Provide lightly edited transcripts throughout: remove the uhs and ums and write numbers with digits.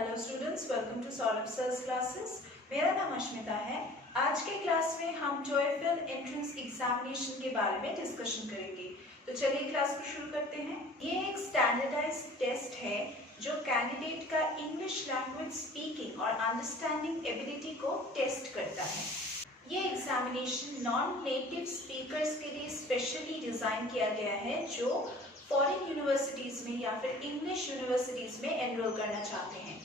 Hello students, welcome to Saurabh sir's classes. मेरा नाम अश्मिता है। आज के क्लास में हम टोएफल एंट्रेंस एग्जामिनेशन के बारे में डिस्कशन करेंगे। तो चलिए क्लास को शुरू करते हैं। ये एक स्टैंडर्डाइज्ड टेस्ट है जो कैंडिडेट का इंग्लिश लैंग्वेज स्पीकिंग और अंडरस्टैंडिंग एबिलिटी को टेस्ट करता है। ये एग्जामिनेशन नॉन नेटिव स्पीकर्स के लिए स्पेशली डिज़ाइन किया गया है जो फॉरेन यूनिवर्सिटीज़ में या फिर इंग्लिश यूनिवर्सिटीज़ में एनरोल करना चाहते हैं।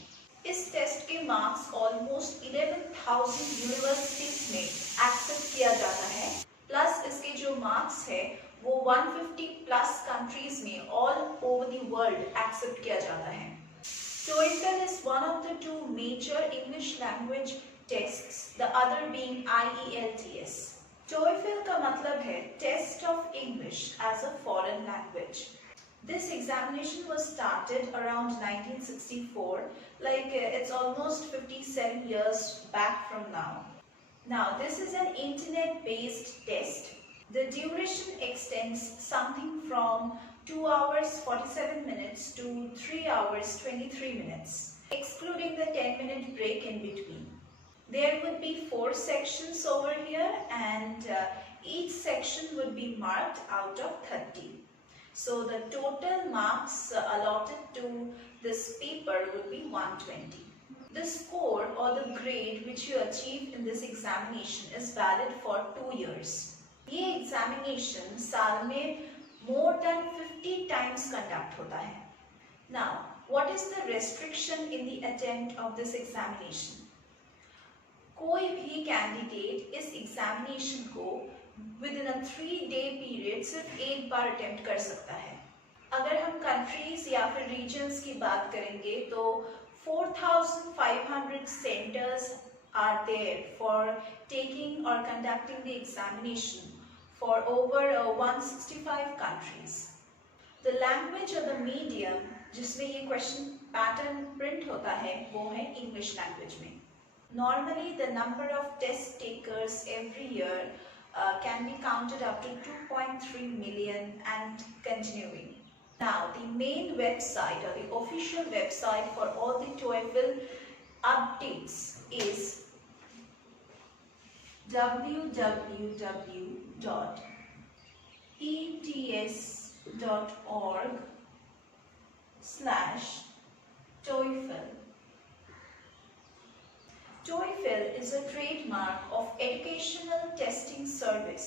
इस टेस्ट के मार्क्स ऑलमोस्ट 11,000 यूनिवर्सिटीज़ में एक्सेप्ट किया जाता है, प्लस इसके जो मार्क्स है वो 150 प्लस कंट्रीज में all over the world accept किया जाता है। TOEFL is one of the two major English language tests, the other being IELTS. TOEFL का मतलब है Test of English as a Foreign Language. This examination was started around 1964, like it's almost 57 years back from now. Now, this is an internet-based test. The duration extends something from 2 hours 47 minutes to 3 hours 23 minutes, excluding the 10-minute break in between. There would be 4 sections over here and each section would be marked out of 30. So the total marks allotted to this paper would be 120. The score or the grade which you achieve in this examination is valid for 2 years. ये examination साल में more than 50 times conduct होता है. Now, what is the restriction in the attempt of this examination? कोई भी कैंडिडेट इस एग्जामिनेशन को with in a 3-day period सिर्फ एक बार अटेम्प्ट कर सकता है। अगर हम कंट्रीज या फिर रीजन्स की बात करेंगे तो 4,500 centres are there for taking और conducting the examination for over 165 countries. The language और द मीडियम जिसमें ये क्वेश्चन पैटर्न प्रिंट होता है वो है इंग्लिश लैंग्वेज में। Normally, the number of test takers every year can be counted up to 2.3 million and continuing. Now, the main website or the official website for all the TOEFL updates is www.ets.org/TOEFL. TOEFL is a trademark of Educational Testing Service.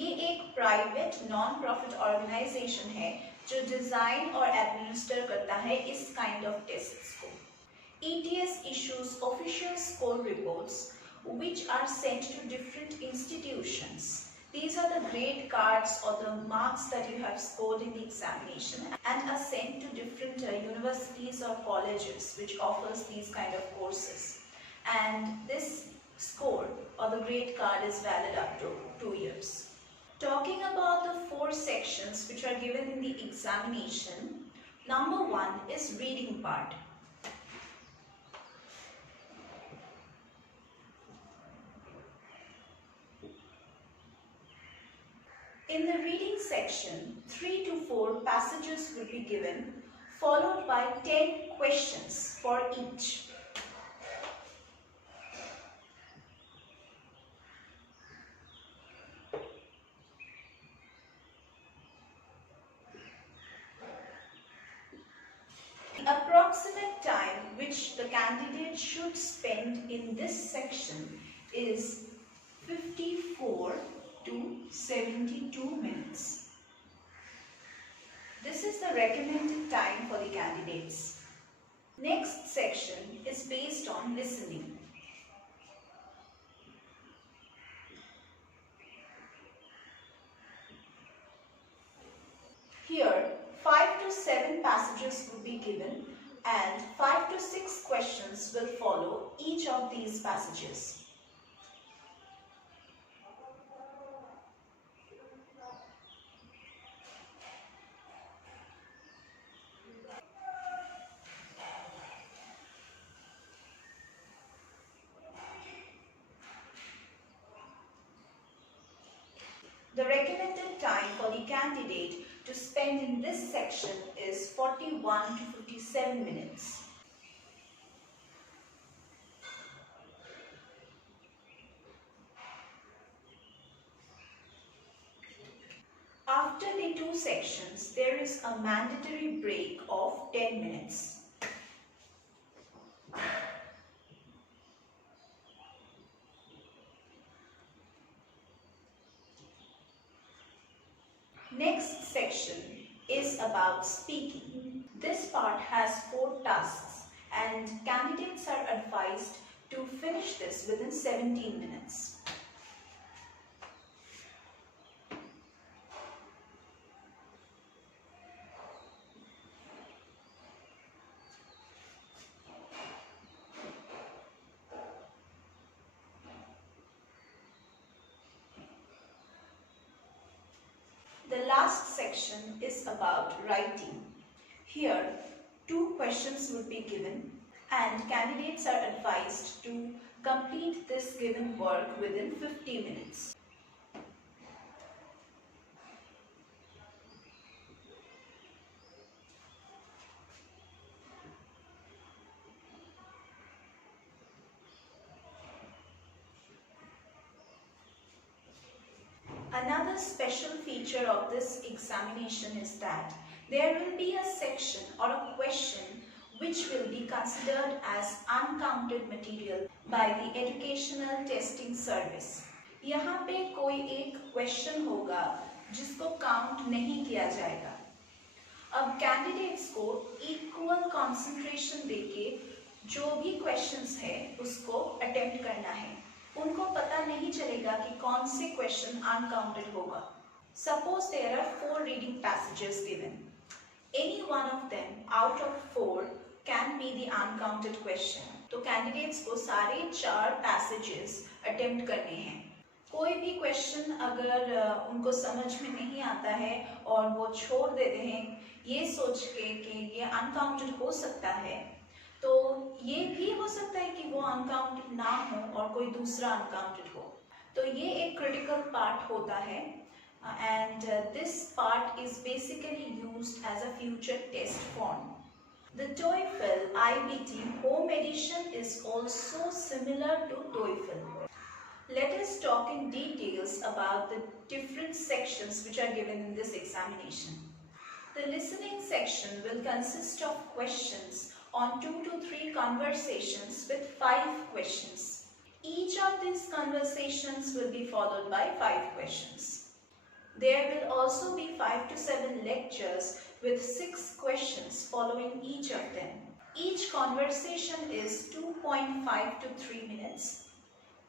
ये एक private non profit organisation है जो डिजाइन और एडमिनिस्टर करता है इस kind of tests को। ETS issues official score reports which are sent to different institutions. These are the grade cards or the marks that you have scored in the examination and are sent to different universities or colleges which offers these kind of courses. And this score or the grade card is valid up to 2 years. Talking about the 4 sections which are given in the examination, number 1 is reading part. In the reading section, 3 to 4 passages will be given, followed by 10 questions for each. The approximate time which the candidate should spend in this section is 54 to 72 minutes. This is the recommended time for the candidates. Next section is based on listening. Here, 5 to 7 passages will be given and 5 to 6 questions will follow each of these passages. The recommended time for the candidate to spend in this section is 41 to 57 minutes. After the two sections, there is a mandatory break of 10 minutes. Next section is about speaking. This part has 4 tasks and candidates are advised to finish this within 17 minutes. The last section is about writing. Here, 2 questions would be given and candidates are advised to complete this given work within 50 minutes. Another special feature of this examination is that there will be a section or a question which will be considered as uncounted material by the Educational Testing Service. यहाँ पे कोई एक क्वेश्चन होगा जिसको काउंट नहीं किया जाएगा। अब कैंडिडेट्स को इक्वल कंसंट्रेशन देके जो भी क्वेश्चंस है उसको अटेम्प्ट करना है। उनको पता नहीं चलेगा कि कौन से क्वेश्चन अनकाउंटेड होगा। Suppose there are 4 reading passages given. Any one of them out of 4 can be the uncounted question. तो कैंडिडेट्स को सारे 4 passages अटेम्प्ट करने हैं। कोई भी क्वेश्चन अगर उनको समझ में नहीं आता है और वो छोड़ देते हैं ये सोच के कि ये अनकाउंटेड हो सकता है, तो ये भी हो सकता है कि वो अनकाउंटेड ना हो और कोई दूसरा अनकाउंटेड हो। तो ये एक क्रिटिकल पार्ट होता है and this part is basically used as a future test form. The TOEFL IBT home edition is also similar to TOEFL. Let us talk in details about the different sections which are given in this examination. The listening section will consist of questions on 2 to 3 conversations with 5 questions. Each of these conversations will be followed by 5 questions. There will also be 5 to 7 lectures with 6 questions following each of them. Each conversation is 2.5 to 3 minutes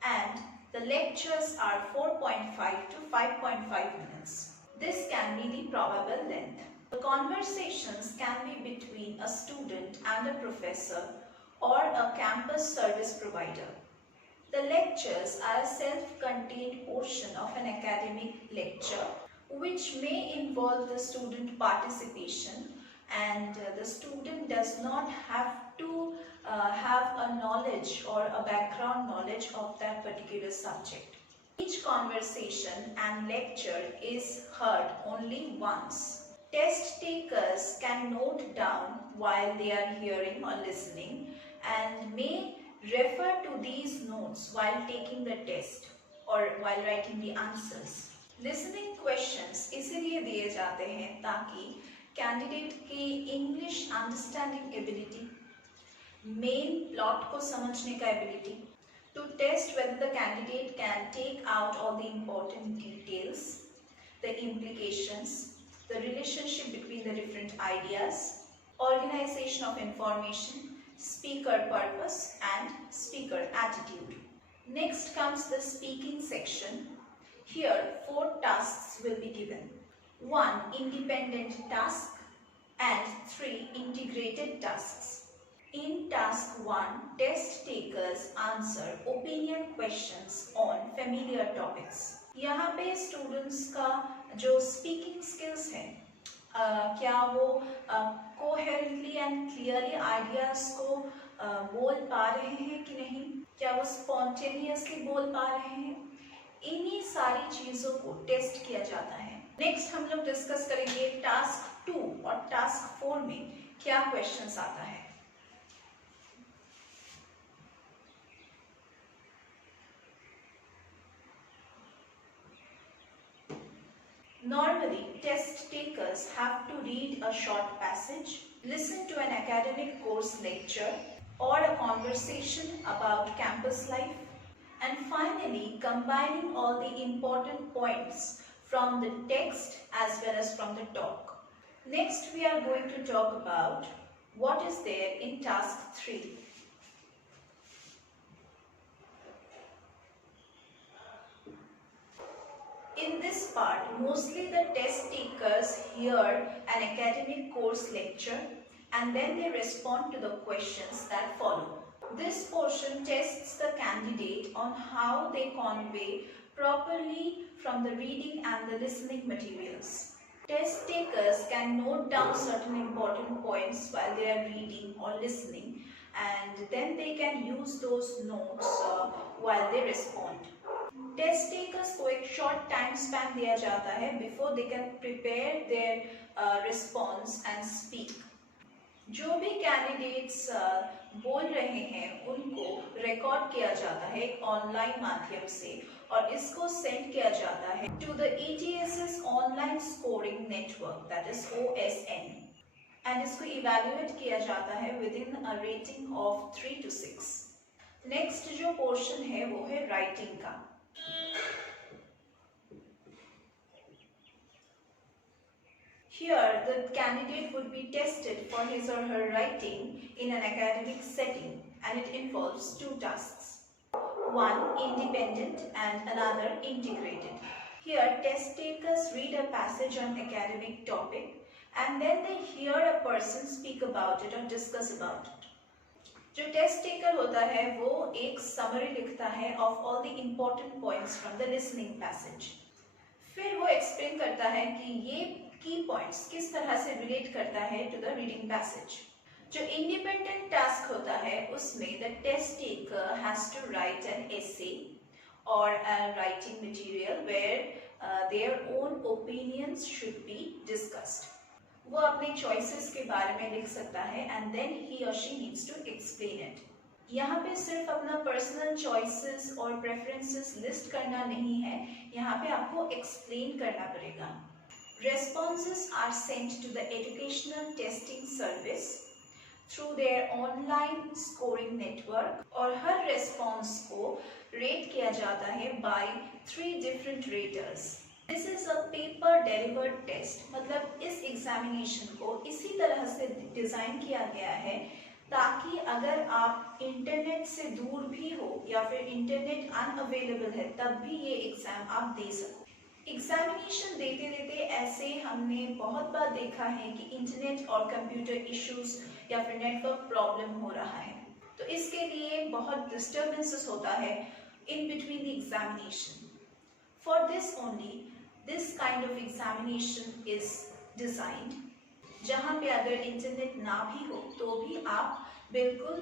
and the lectures are 4.5 to 5.5 minutes. This can be the probable length. The conversations can be between a student and a professor or a campus service provider. The lectures are a self-contained portion of an academic lecture which may involve the student participation and the student does not have to have a knowledge or a background knowledge of that particular subject. Each conversation and lecture is heard only once. Test takers can note down while they are hearing or listening and may refer to these notes while taking the test or while writing the answers. Listening questions इसलिए दिए जाते हैं ताकि कैंडिडेट की English understanding ability, main plot को समझने का ability, to test whether the candidate can take out all the important details, the implications, the relationship between the different ideas, organization of information, speaker purpose and speaker attitude. Next comes the speaking section. Here 4 tasks will be given. 1 independent task and 3 integrated tasks. In task 1, test takers answer opinion questions on familiar topics. यहाँ पे स्टूडेंट्स का जो speaking skills है क्या वो coherently and clearly ideas को बोल पा रहे हैं कि नहीं, क्या वो स्पॉन्टेनियसली बोल पा रहे हैं, इन्हीं सारी चीज़ों को टेस्ट किया जाता है। नेक्स्ट हम लोग डिस्कस करेंगे टास्क 2 और टास्क 4 में क्या क्वेश्चंस आता है। Normally, test takers have to read a short passage, listen to an academic course lecture or a conversation about campus life, and finally combining all the important points from the text as well as from the talk. Next, we are going to talk about what is there in task 3. In this part, mostly the test takers hear an academic course lecture and then they respond to the questions that follow. This portion tests the candidate on how they convey properly from the reading and the listening materials. Test takers can note down certain important points while they are reading or listening, and then they can use those notes while they respond. Test takers को एक short time span दिया जाता है before they can prepare their response and speak. जो भी कैंडिडेट्स बोल रहे हैं उनको रिकॉर्ड किया जाता है एक ऑनलाइन माध्यम से और इसको सेंड किया जाता है to the ETSS online scoring network, that is OSN, and इसको इवैल्यूएट किया जाता है within a rating of 3 to 6. Next जो पोर्शन है वो है राइटिंग का. Here, the candidate would be tested for his or her writing in an academic setting, and it involves 2 tasks. One independent and another integrated. Here, test takers read a passage on academic topic and then they hear a person speak about it or discuss about it. जो test taker होता है वो एक समरी लिखता है of all the important points from the listening passage. फिर वो एक्सप्लेन करता है कि ये की पॉइंट्स किस तरह से रिलेट करता है टू द रीडिंग पैसेज. जो इंडिपेंडेंट टास्क होता है उसमें the test taker has to write an essay और writing material where their own opinions should be discussed. वो अपने चॉइसेस के बारे में लिख सकता है एंड देन ही और she needs to explain it. यहाँ पे सिर्फ अपना पर्सनल चॉइसेस और प्रेफरेंसेस लिस्ट करना नहीं है, यहाँ पे आपको एक्सप्लेन करना पड़ेगा. Responses are sent to the educational testing service through their online scoring network और हर response को rate किया जाता है by 3 different raters. This is a paper delivered test, मतलब इस एग्जामिनेशन को इसी तरह से डिज़ाइन किया गया है ताकि अगर आप इंटरनेट से दूर भी हो या फिर इंटरनेट अनअवेलेबल है तब भी ये एग्ज़ाम आप दे सको. एग्जामिनेशन देते देते ऐसे हमने बहुत बार देखा है कि इंटरनेट और कंप्यूटर इश्यूज या फिर नेटवर्क प्रॉब्लम हो रहा है, तो इसके लिए बहुत डिस्टर्बेंसेस होता है in between the examination. For this only this kind of examination is designed जहाँ पे अगर इंटरनेट ना भी हो तो भी आप बिल्कुल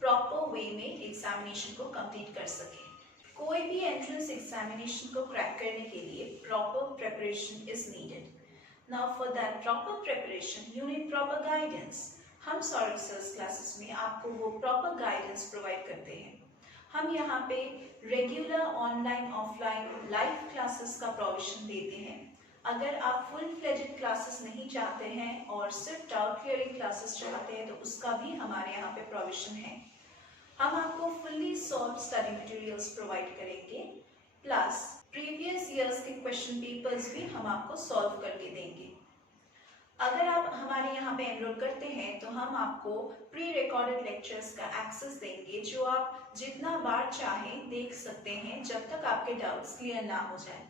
प्रॉपर वे में एग्जामिनेशन को कंप्लीट कर सकें. कोई भी एंट्रेंस एग्जामिनेशन को क्रैक करने के लिए proper preparation is needed. Now for that proper preparation you need proper guidance. हम सौरभ सर्स क्लासेस में आपको वो प्रॉपर गाइडेंस प्रोवाइड करते हैं. हम यहाँ पे regular online offline live classes का प्रोविजन देते हैं. अगर आप फुल फ्लेजेड क्लासेस नहीं चाहते हैं और सिर्फ डाउट क्लियरिंग क्लासेस चाहते हैं तो उसका भी हमारे यहाँ पे प्रोविजन है. हम आपको fully solve study materials provide करेंगे, प्लस प्रीवियस ईयर्स के क्वेश्चन पेपर्स भी हम आपको सॉल्व करके देंगे. अगर आप हमारे यहाँ पे एनरोल करते हैं तो हम आपको प्री रिकॉर्डेड लेक्चर्स का एक्सेस देंगे जो आप जितना बार चाहें देख सकते हैं जब तक आपके डाउट्स क्लियर ना हो जाए.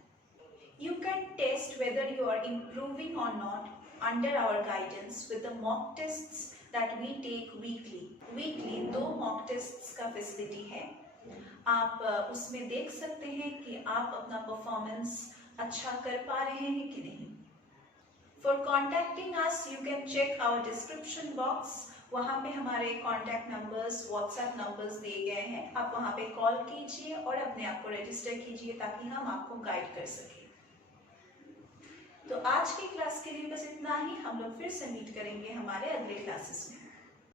You can test whether you are improving or not under our guidance with the mock tests that we take weekly. Weekly 2 mock tests का फैसिलिटी है. आप उसमें देख सकते हैं कि आप अपना परफॉर्मेंस अच्छा कर पा रहे हैं कि नहीं. For contacting us, you can check our description box. वहाँ पे हमारे कॉन्टैक्ट नंबर्स, व्हाट्सएप नंबर्स दिए गए हैं. आप वहाँ पे कॉल कीजिए और अपने आप को रजिस्टर कीजिए ताकि हम आपको गाइड कर सकें. तो आज की क्लास के लिए बस इतना ही. हम लोग फिर से मीट करेंगे हमारे अगले क्लासेस में.